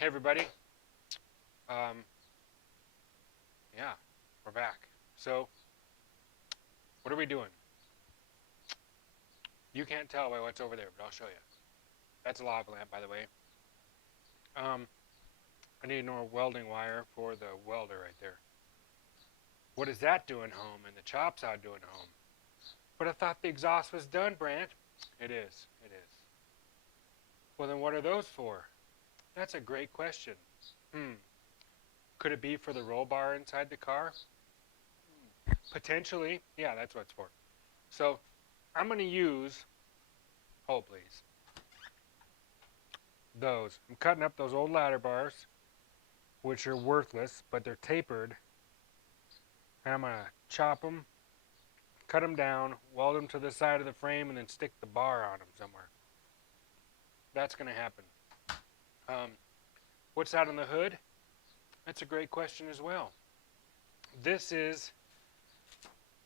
Hey everybody. Um, yeah, we're back. So, what are we doing? You can't tell by what's over there, but I'll show you. That's a lava lamp, by the way. Um, I need more welding wire for the welder right there. What is that doing home? And the chop's out doing home. But I thought the exhaust was done, Brant. It is. It is. Well, then what are those for? That's a great question. Hmm. Could it be for the roll bar inside the car? Potentially. Yeah, that's what it's for. So, I'm going to use, hold please, those. I'm cutting up those old ladder bars, which are worthless, but they're tapered. And I'm going to chop them, cut them down, weld them to the side of the frame, and then stick the bar on them somewhere. That's going to happen. Um, what's that on the hood? That's a great question as well. This is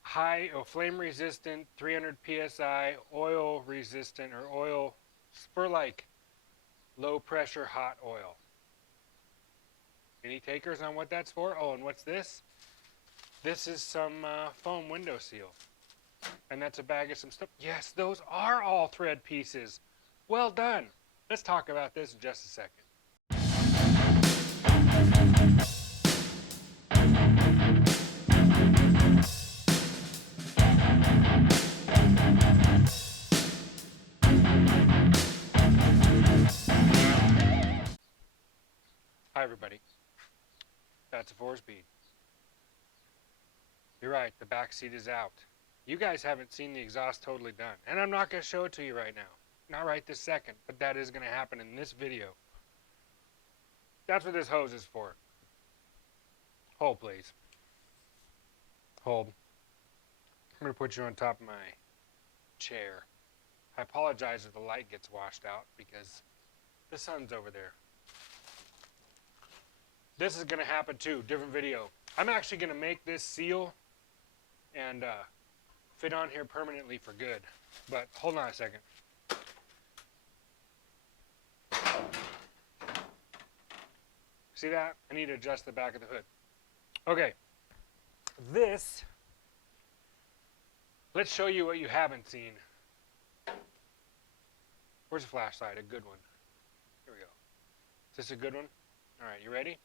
high or flame resistant, 300 psi, oil resistant, or oil spur like low pressure hot oil. Any takers on what that's for? Oh, and what's this? This is some foam window seal. And that's a bag of some stuff. Yes, those are all thread pieces. Well done. Let's talk about this in just a second. Hi, everybody. That's a 4-speed. You're right, the back seat is out. You guys haven't seen the exhaust totally done. And I'm not going to show it to you right now. Not right this second, but that is going to happen in this video. That's what this hose is for. Hold, please. Hold. I'm going to put you on top of my chair. I apologize if the light gets washed out because the sun's over there. This is going to happen too, different video. I'm actually going to make this seal and fit on here permanently for good. But hold on a second. See that? I need to adjust the back of the hood. Okay. Let's show you what you haven't seen. Where's the flashlight? A good one. Here we go. Is this a good one? All right, you ready?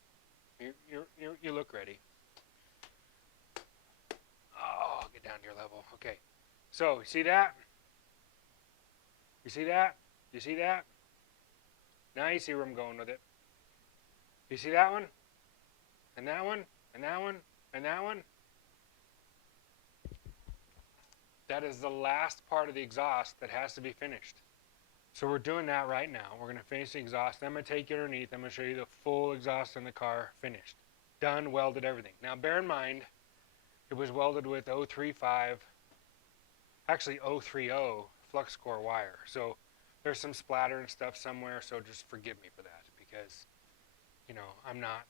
You look ready. Oh, get down to your level. Okay. So, you see that? You see that? You see that? Now you see where I'm going with it. You see that one? And that one? And that one? And that one? That is the last part of the exhaust that has to be finished. So we're doing that right now. We're going to finish the exhaust. I'm going to take you underneath. I'm going to show you the full exhaust in the car finished. Done, welded, everything. Now bear in mind, it was welded with 035, actually 030 flux core wire. So there's some splatter and stuff somewhere, so just forgive me for that because, you know, I'm not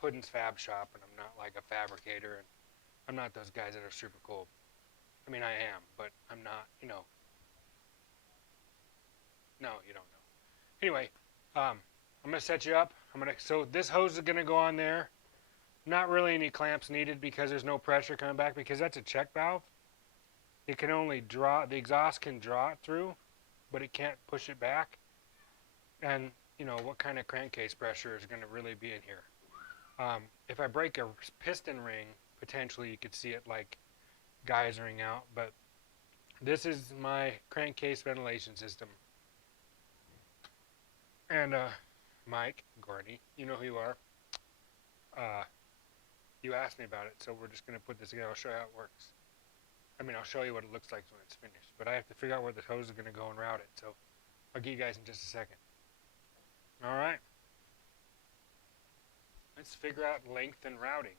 Puddin's Fab Shop and I'm not like a fabricator and I'm not those guys that are super cool. I mean, I am, but I'm not, you know. No, you don't know. Anyway, I'm going to set you up. So this hose is going to go on there. Not really any clamps needed because there's no pressure coming back because that's a check valve. It can only draw, the exhaust can draw it through, but it can't push it back. And, you know, what kind of crankcase pressure is going to really be in here? If I break a piston ring, potentially you could see it like geysering out, but this is my crankcase ventilation system. And Mike, Gordy, you know who you are. You asked me about it, so we're just going to put this together. I'll show you how it works. I mean, I'll show you what it looks like when it's finished, but I have to figure out where the hose is going to go and route it, so I'll get you guys in just a second. All right. Let's figure out length and routing.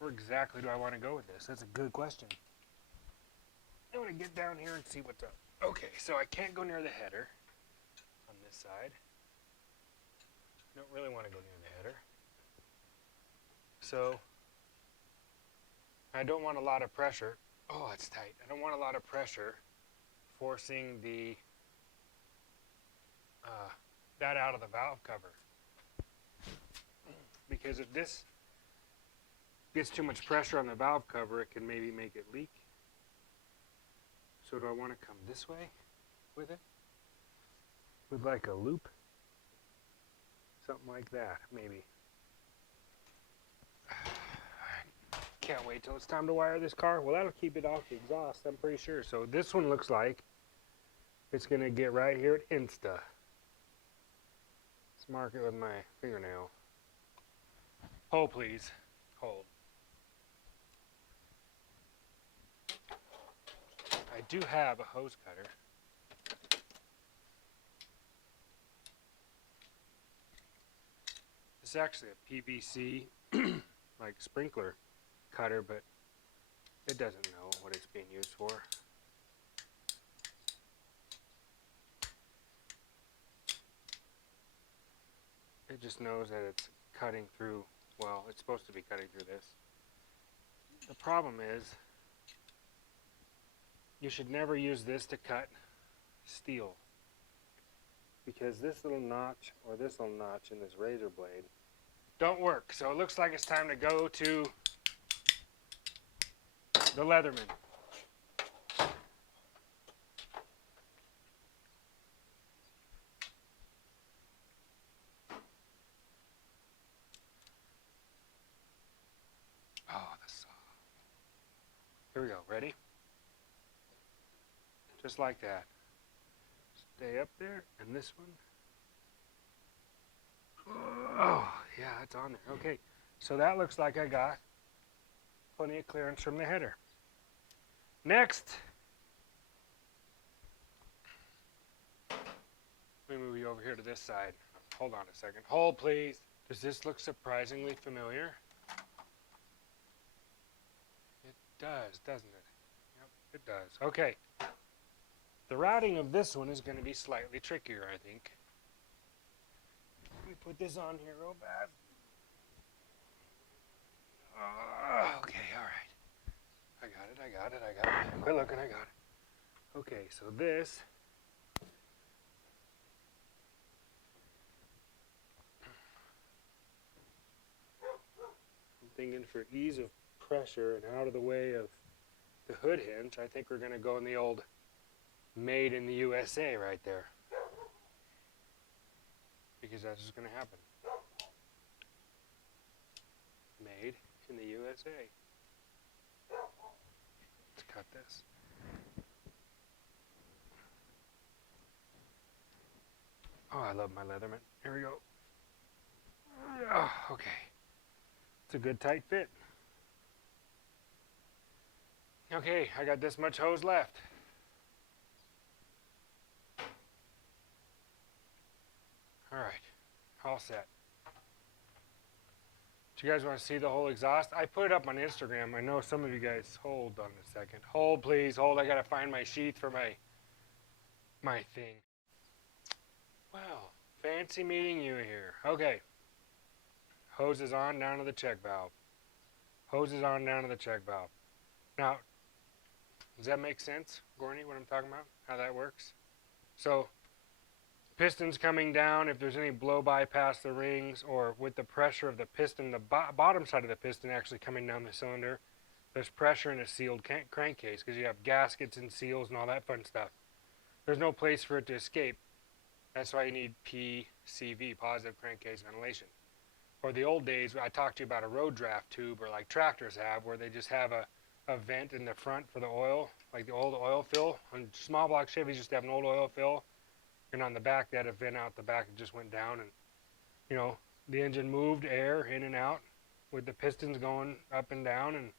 Where exactly do I want to go with this? That's a good question. I want to get down here and see what's up. Okay, so I can't go near the header on this side. Don't really want to go near the header. So I don't want a lot of pressure. Oh, it's tight. I don't want a lot of pressure forcing the that out of the valve cover. Because if this gets too much pressure on the valve cover, it can maybe make it leak. So do I want to come this way with it? With like a loop? Something like that, maybe. Can't wait till it's time to wire this car. Well, that'll keep it off the exhaust, I'm pretty sure. So this one looks like it's going to get right here at Insta. Let's mark it with my fingernail. Hold, please. Hold. I do have a hose cutter. It's actually a PVC like sprinkler cutter, but it doesn't know what it's being used for. It just knows that it's cutting through, well, it's supposed to be cutting through this. The problem is, you should never use this to cut steel, because this little notch or this little notch in this razor blade don't work. So it looks like it's time to go to the Leatherman. Oh, the saw. Here we go. Ready? Just like that. Stay up there, and this one. Oh, yeah, that's on there. Okay, so that looks like I got plenty of clearance from the header. Next, let me move you over here to this side. Hold on a second. Hold, please. Does this look surprisingly familiar? It does, doesn't it? Yep, it does. Okay. The routing of this one is going to be slightly trickier, I think. Let me put this on here real fast. Okay, all right. I got it. Quit looking, I got it. Okay, so this I'm thinking for ease of pressure and out of the way of the hood hinge, I think we're going to go in the old made in the USA right there. Because that's just going to happen. Made in the USA. Let's cut this. Oh, I love my Leatherman. Here we go. Oh, okay. It's a good tight fit. Okay, I got this much hose left. All right, all set. Do you guys want to see the whole exhaust? I put it up on Instagram. I know some of you guys, hold on a second. Hold, please, hold. I got to find my sheath for my thing. Wow, fancy meeting you here. Okay, hose is on down to the check valve. Hose is on down to the check valve. Now, does that make sense, Gorney, what I'm talking about? How that works? So, pistons coming down, if there's any blow by past the rings, or with the pressure of the piston, the bottom side of the piston actually coming down the cylinder, there's pressure in a sealed crankcase because you have gaskets and seals and all that fun stuff. There's no place for it to escape. That's why you need PCV, positive crankcase ventilation. Or the old days, I talked to you about a road draft tube, or like tractors have, where they just have a vent in the front for the oil, like the old oil fill. On small block Chevys just have an old oil fill. And on the back, they had a vent out the back that just went down, and you know, the engine moved air in and out with the pistons going up and down, and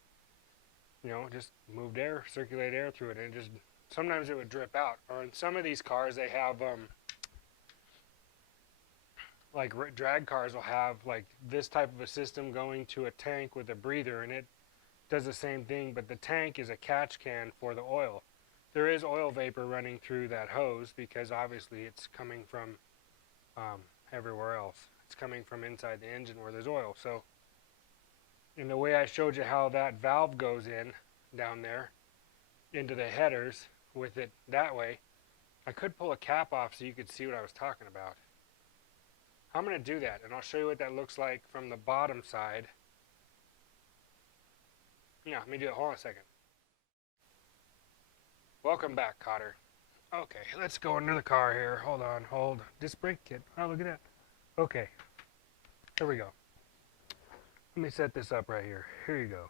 you know, just moved air, circulated air through it, and it just, sometimes it would drip out. Or in some of these cars, they have like drag cars will have like this type of a system going to a tank with a breather, and it does the same thing, but the tank is a catch can for the oil. There is oil vapor running through that hose because obviously it's coming from everywhere else. It's coming from inside the engine where there's oil. So in the way I showed you how that valve goes in down there into the headers with it that way, I could pull a cap off so you could see what I was talking about. I'm going to do that, and I'll show you what that looks like from the bottom side. Yeah, let me do it. Hold on a second. Welcome back, Cotter. Okay, let's go under the car here. Hold on, hold. Disc brake kit. Oh, look at that. Okay, there we go. Let me set this up right here. Here you go.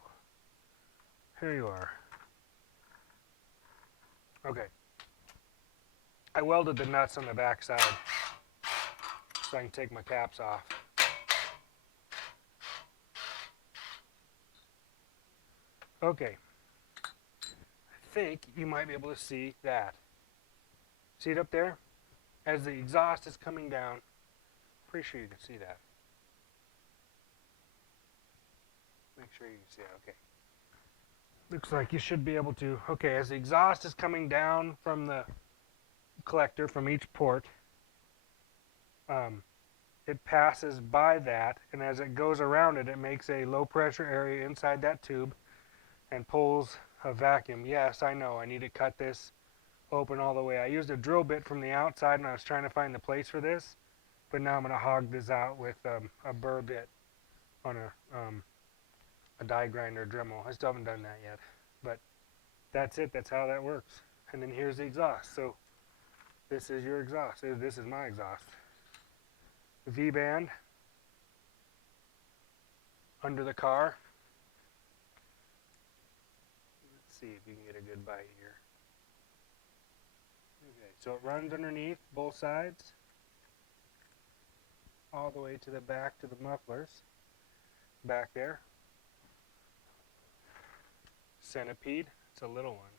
Here you are. Okay. I welded the nuts on the back side so I can take my caps off. Okay. I think you might be able to see that. See it up there? As the exhaust is coming down, pretty sure you can see that. Make sure you can see it. Okay. Looks like you should be able to. Okay, as the exhaust is coming down from the collector from each port, it passes by that, and as it goes around it, it makes a low pressure area inside that tube and pulls a vacuum. Yes, I know, I need to cut this open all the way. I used a drill bit from the outside and I was trying to find the place for this, but now I'm going to hog this out with a burr bit on a die grinder Dremel. I still haven't done that yet, but that's it. That's how that works. And then here's the exhaust. So this is your exhaust. This is my exhaust. V-band under the car. Let's see if you can get a good bite here. Okay, so it runs underneath both sides all the way to the back to the mufflers back there. Centipede, it's a little one.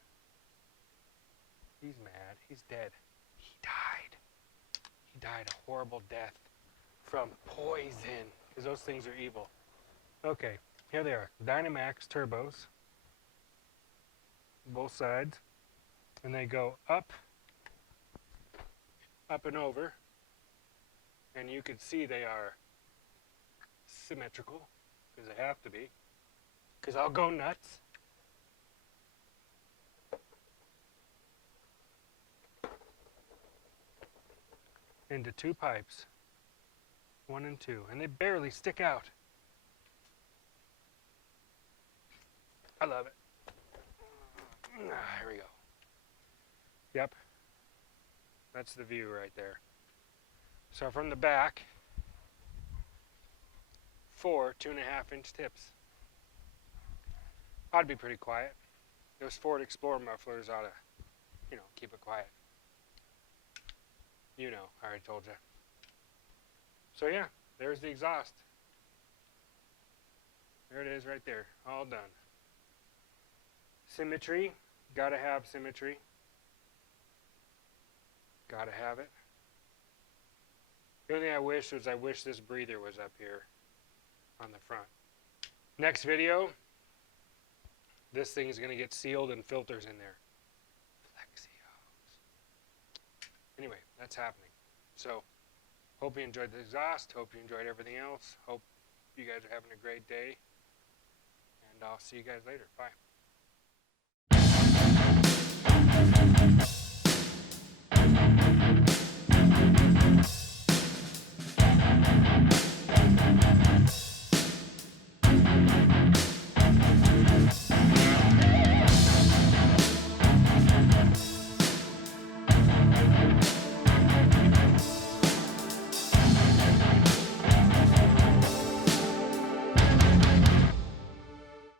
He's mad. He's dead. He died. He died a horrible death from poison, because those things are evil. Okay, here they are. Dynamax turbos, both sides, and they go up and over, and you can see they are symmetrical, because they have to be, because I'll go nuts. Into two pipes, 1 and 2, and they barely stick out. I love it. Here we go. Yep, that's the view right there. So from the back, 4 2.5-inch tips. Ought to be pretty quiet. Those Ford Explorer mufflers ought to, keep it quiet. You know, I already told you. So yeah, there's the exhaust. There it is right there, all done. Symmetry, gotta have symmetry. Gotta have it. The only thing I wish this breather was up here on the front. Next video, this thing is gonna get sealed and filters in there. Anyway, that's happening. So, hope you enjoyed the exhaust. Hope you enjoyed everything else. Hope you guys are having a great day. And I'll see you guys later. Bye.